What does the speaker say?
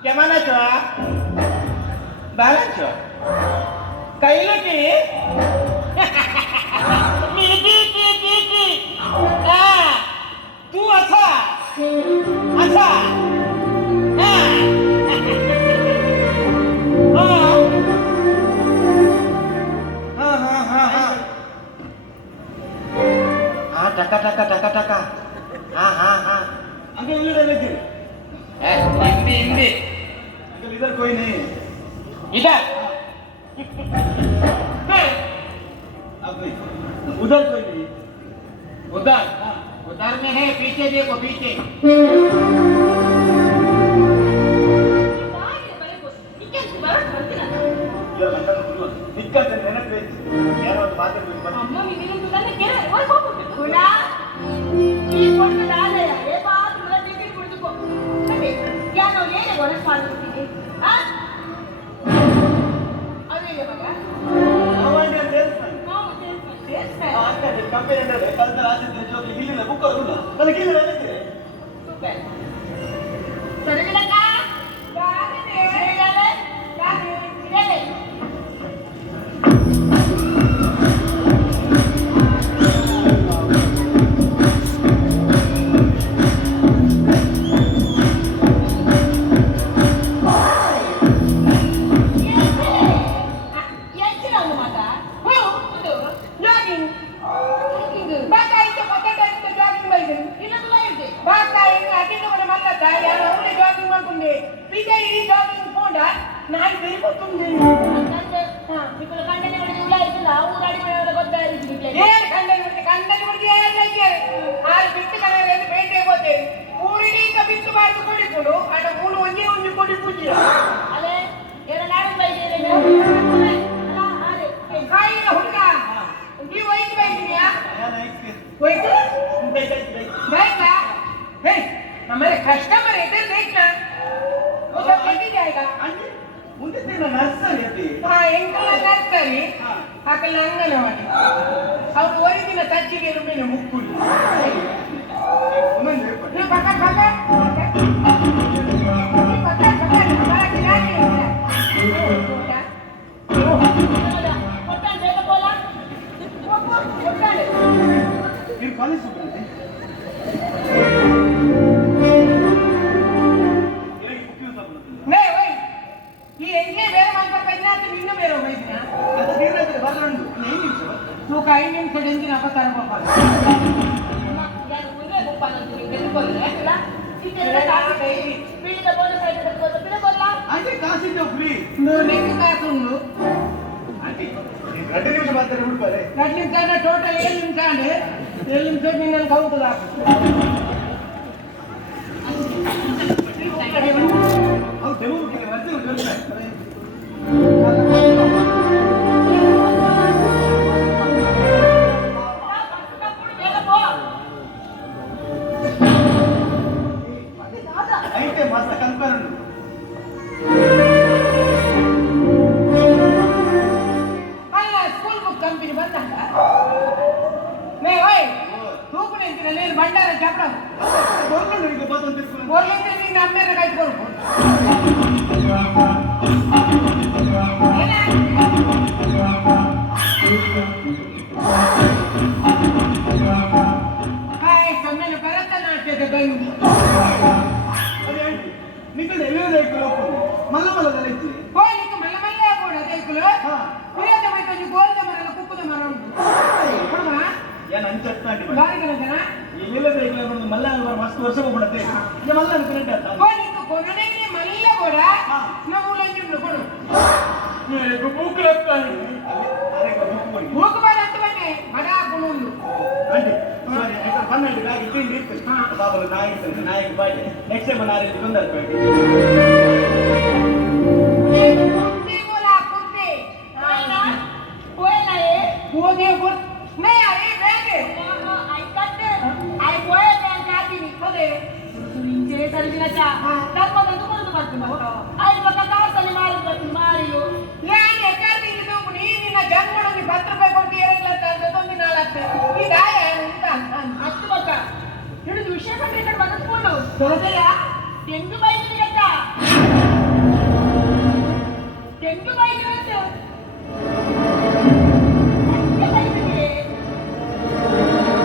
Gimana coba? Balan coba. Kayak lu ki. Ki. Ah, tu asa. Asa. Ah. Daka. Uncle इधर लेके Hindi uncle इधर कोई नहीं इधर अब नहीं उधर कोई नहीं उधर में है पीछे देखो पीछे हमारे कस्टमर इधर देखना वो सब लेके जाएगा ಮುಂದೆ ನರ್ಸರಿ ಅದೇ ಎಂಕಲ ನರ್ಸರಿ ಹಾಕಲ್ಲ ಅಂಗನವಾಡಿ ಅವ್ರು ಓರಿದಿನ ತಜ್ಜಿಗೆ ರುಬ್ಬಿನ ಮುಕ್ಕುಳಿ ಕಾಲೇಜ್ तू काही निमिषांची नाका तारा बाबा यार मुझे गोपा नंदी मेरे को ले तुला इकडे काशी काही पीड द बोल साइड द बोल पीड बोलला అంటే కాసి తో ఫ్రీ నువ్వు నెక్కి కాకుండు అంటే 2 నిమిషం మాత్రమే ಬಿಡ್ಬಾರೆ 2 ನಿಮಿಷನ ಟೋಟಲ್ 7 ನಿಮಿಷ ಅಂದ್ರೆ 7 ನಿಮಿಷ ನಿನ್ನ ಕೌಂಟ್ ದಾಕು ಅವು ತೆಲುಗುಗೆ ರಜೆ ಉಂಟು మస్తు వర్షం పడతే ఇక మళ్ళీ అనుకున్నట్టు నీకు కొనడానికి మళ్ళీ కూడా నా ఊళ్ళో కొను బుక్కులు వస్తాను బుక్ పడి అంతమంది బడా కొనుండు అంటే పన్నెండు నాకు ఇచ్చింది బాబులు నాయకు బయట నెక్స్ట్ టైం నాలుగు తొందర పెట్టి ವಿಷಯ ಕಂಡ್ರೆ ఇక్కడ ಬಂದ್ಕೊಂಡು ಹೆಂಗ್ ಬೈಕ್ ಹೆಂಗೆ ಬಾಯಿ